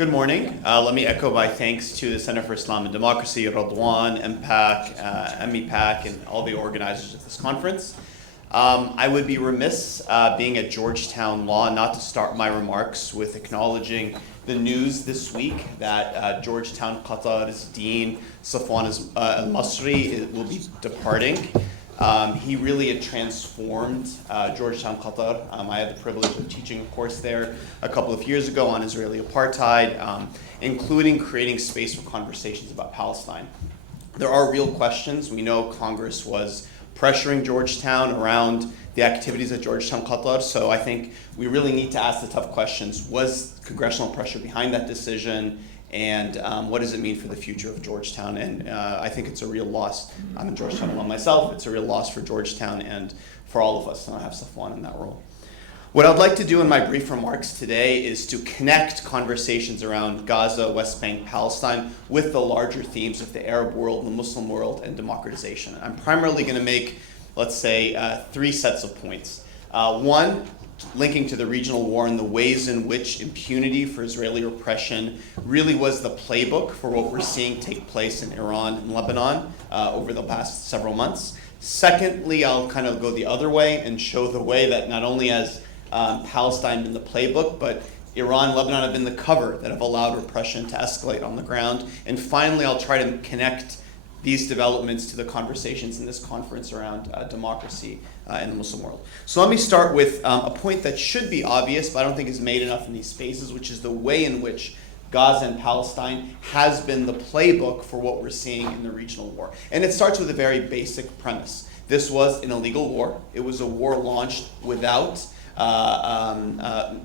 Good morning. Let me echo my thanks to the Center for Islam and Democracy, Radwan, MPAC, MEPAC, and all the organizers of this conference. I would be remiss being at Georgetown Law not to start my remarks with acknowledging the news this week that Georgetown Qatar's Dean Safwan al-Masri will be departing. He really had transformed Georgetown Qatar. I had the privilege of teaching a course there a couple of years ago on Israeli apartheid, including creating space for conversations about Palestine. There are real questions. We know Congress was pressuring Georgetown around the activities at Georgetown Qatar, so I think we really need to ask the tough questions. Was congressional pressure behind that decision? And what does it mean for the future of Georgetown? And I think it's a real loss. I'm a Georgetown alum myself. It's a real loss for Georgetown and for all of us to not have Safwan in that role. What I'd like to do in my brief remarks today is to connect conversations around Gaza, West Bank, Palestine with the larger themes of the Arab world, the Muslim world, and democratization. I'm primarily going to make, let's say, three sets of points. One, linking to the regional war and the ways in which impunity for Israeli repression really was the playbook for what we're seeing take place in Iran and Lebanon over the past several months. Secondly, I'll kind of go the other way and show the way that not only has Palestine been the playbook, but Iran and Lebanon have been the cover that have allowed repression to escalate on the ground. And finally, I'll try to connect these developments to the conversations in this conference around democracy in the Muslim world. So let me start with a point that should be obvious, but I don't think is made enough in these spaces, which is the way in which Gaza and Palestine has been the playbook for what we're seeing in the regional war. And it starts with a very basic premise. This was an illegal war. It was a war launched without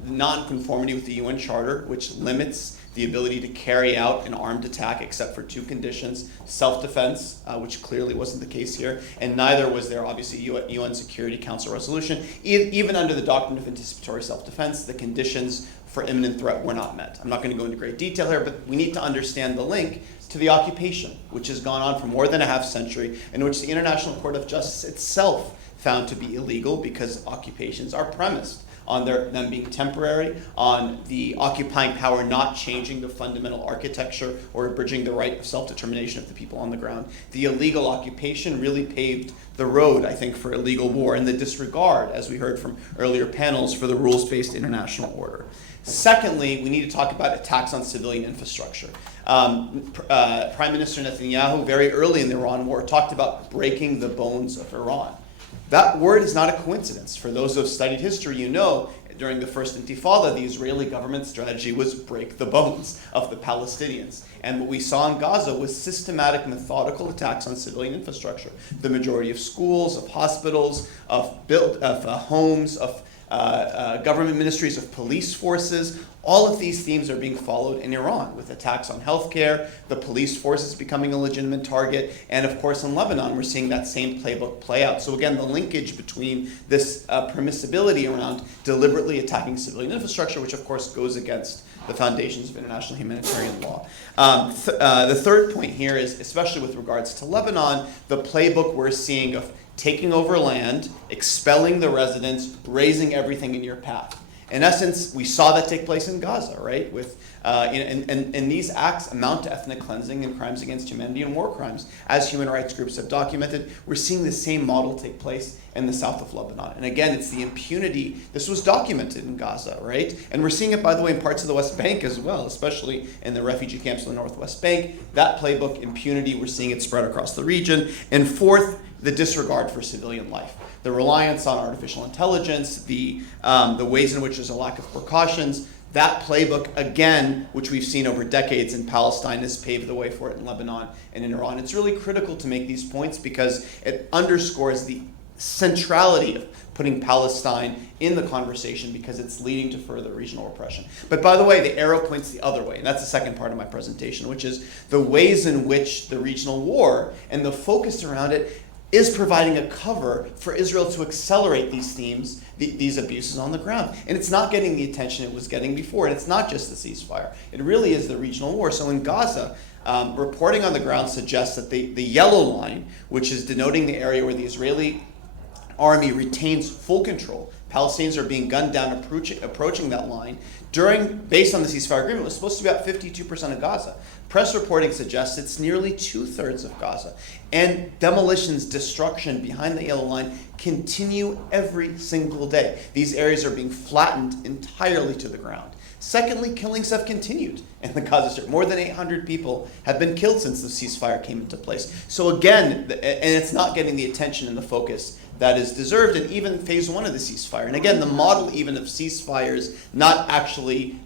non-conformity with the UN Charter, which limits the ability to carry out an armed attack except for two conditions: self-defense, which clearly wasn't the case here, and neither was there obviously UN Security Council resolution. Even under the doctrine of anticipatory self-defense, the conditions for imminent threat were not met. I'm not going to go into great detail here, but we need to understand the link to the occupation, which has gone on for more than a half century, in which the International Court of Justice itself found to be illegal because occupations are premised on them being temporary, on the occupying power not changing the fundamental architecture or abridging the right of self-determination of the people on the ground. The illegal occupation really paved the road, I think, for illegal war, and the disregard, as we heard from earlier panels, for the rules-based international order. Secondly, we need to talk about attacks on civilian infrastructure. Prime Minister Netanyahu, very early in the Iran war, talked about breaking the bones of Iran. That word is not a coincidence. For those who have studied history, you know, during the first Intifada, the Israeli government strategy was break the bones of the Palestinians. And what we saw in Gaza was systematic, methodical attacks on civilian infrastructure. The majority of schools, of hospitals, of homes, of government ministries, of police forces. All of these themes are being followed in Iran, with attacks on healthcare, the police forces becoming a legitimate target, and of course in Lebanon we're seeing that same playbook play out. So again, the linkage between this permissibility around deliberately attacking civilian infrastructure, which of course goes against the foundations of international humanitarian law. The third point here is, especially with regards to Lebanon, the playbook we're seeing of taking over land, expelling the residents, razing everything in your path. In essence, we saw that take place in Gaza, right? And these acts amount to ethnic cleansing and crimes against humanity and war crimes. As human rights groups have documented, we're seeing the same model take place in the south of Lebanon. And again, it's the impunity. This was documented in Gaza, right? And we're seeing it, by the way, in parts of the West Bank as well, especially in the refugee camps in the Northwest Bank. That playbook, impunity, we're seeing it spread across the region. And fourth, the disregard for civilian life. The reliance on artificial intelligence, the ways in which there's a lack of precautions. That playbook, again, which we've seen over decades in Palestine, has paved the way for it in Lebanon and in Iran. It's really critical to make these points because it underscores the centrality of putting Palestine in the conversation because it's leading to further regional repression. But by the way, the arrow points the other way, and that's the second part of my presentation, which is the ways in which the regional war and the focus around it is providing a cover for Israel to accelerate these themes, these abuses on the ground. And it's not getting the attention it was getting before. And it's not just the ceasefire. It really is the regional war. So in Gaza, reporting on the ground suggests that the yellow line, which is denoting the area where the Israeli army retains full control, Palestinians are being gunned down approaching that line. Based on the ceasefire agreement, it was supposed to be about 52% of Gaza. Press reporting suggests it's nearly 2/3 of Gaza. And demolitions, destruction behind the yellow line continue every single day. These areas are being flattened entirely to the ground. Secondly, killings have continued in the Gaza Strip. More than 800 people have been killed since the ceasefire came into place. So again, and it's not getting the attention and the focus that is deserved, and even phase one of the ceasefire. And again, the model even of ceasefires not actually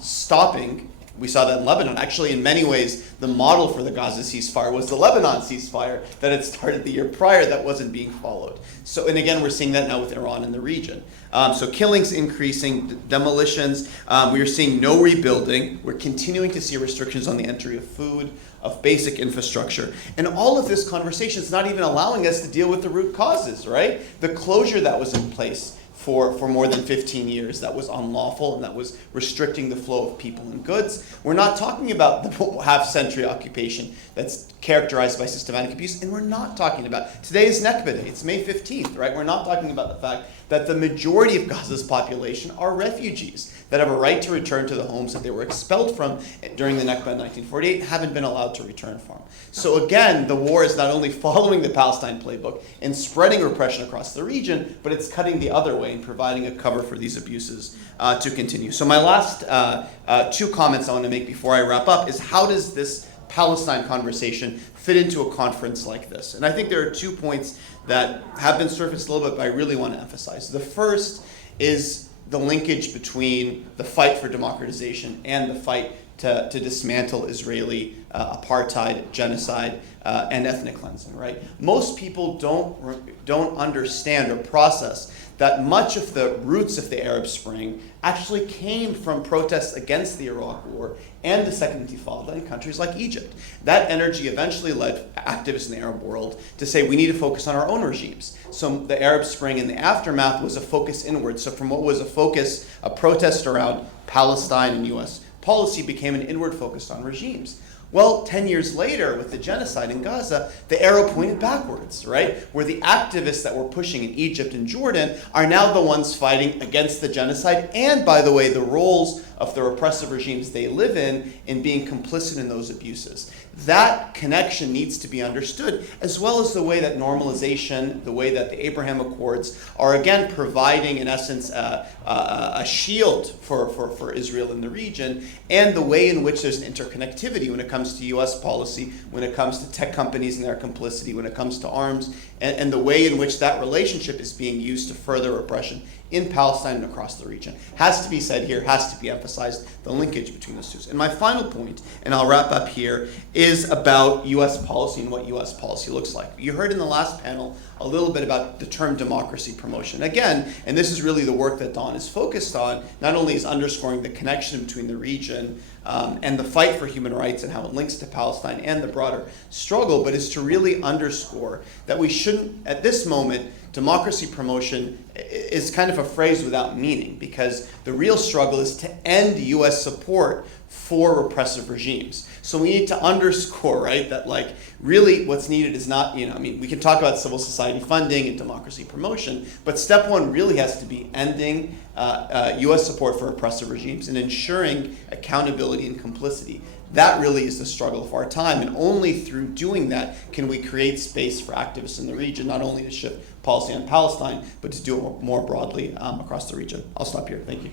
stopping, we saw that in Lebanon. Actually, in many ways, the model for the Gaza ceasefire was the Lebanon ceasefire that had started the year prior that wasn't being followed. So, and again, we're seeing that now with Iran in the region. So killings increasing, demolitions, we are seeing no rebuilding. We're continuing to see restrictions on the entry of food, of basic infrastructure. And all of this conversation is not even allowing us to deal with the root causes, right? The closure that was in place for more than 15 years that was unlawful and that was restricting the flow of people and goods. We're not talking about the half-century occupation that's characterized by systematic abuse, and we're not talking about, today is Nakba Day, it's May 15th, right? We're not talking about the fact that the majority of Gaza's population are refugees that have a right to return to the homes that they were expelled from during the Nakba in 1948 and haven't been allowed to return from. So again, the war is not only following the Palestine playbook and spreading repression across the region, but it's cutting the other way and providing a cover for these abuses to continue. So my last two comments I want to make before I wrap up is, how does this Palestine conversation fit into a conference like this? And I think there are 2 points that have been surfaced a little bit, but I really want to emphasize. The first is the linkage between the fight for democratization and the fight to dismantle Israeli apartheid, genocide, and ethnic cleansing, right? Most people don't understand or process that much of the roots of the Arab Spring actually came from protests against the Iraq War and the Second Intifada in countries like Egypt. That energy eventually led activists in the Arab world to say we need to focus on our own regimes. So the Arab Spring in the aftermath was a focus inward. So from what was a protest around Palestine and U.S. policy became an inward focus on regimes. Well, 10 years later, with the genocide in Gaza, the arrow pointed backwards, right? Where the activists that were pushing in Egypt and Jordan are now the ones fighting against the genocide, and, by the way, the roles of the repressive regimes they live in being complicit in those abuses. That connection needs to be understood, as well as the way that normalization, the way that the Abraham Accords are, again, providing, in essence, a shield for Israel in the region, and the way in which there's an interconnectivity when it comes to U.S. policy, when it comes to tech companies and their complicity, when it comes to arms, and the way in which that relationship is being used to further repression in Palestine and across the region. Has to be said here, has to be emphasized, the linkage between those two. And my final point, and I'll wrap up here, is about U.S. policy and what U.S. policy looks like. You heard in the last panel a little bit about the term democracy promotion. Again, and this is really the work that Dawn is focused on, not only is underscoring the connection between the region and the fight for human rights and how it links to Palestine and the broader struggle, but is to really underscore that we shouldn't, at this moment, democracy promotion is kind of a phrase without meaning, because the real struggle is to end U.S. support for repressive regimes. So we need to underscore, right, that like really what's needed is not, we can talk about civil society funding and democracy promotion, but step one really has to be ending U.S. support for repressive regimes and ensuring accountability and complicity. That really is the struggle of our time, and only through doing that can we create space for activists in the region, not only to shift policy on Palestine, but to do it more broadly across the region. I'll stop here. Thank you.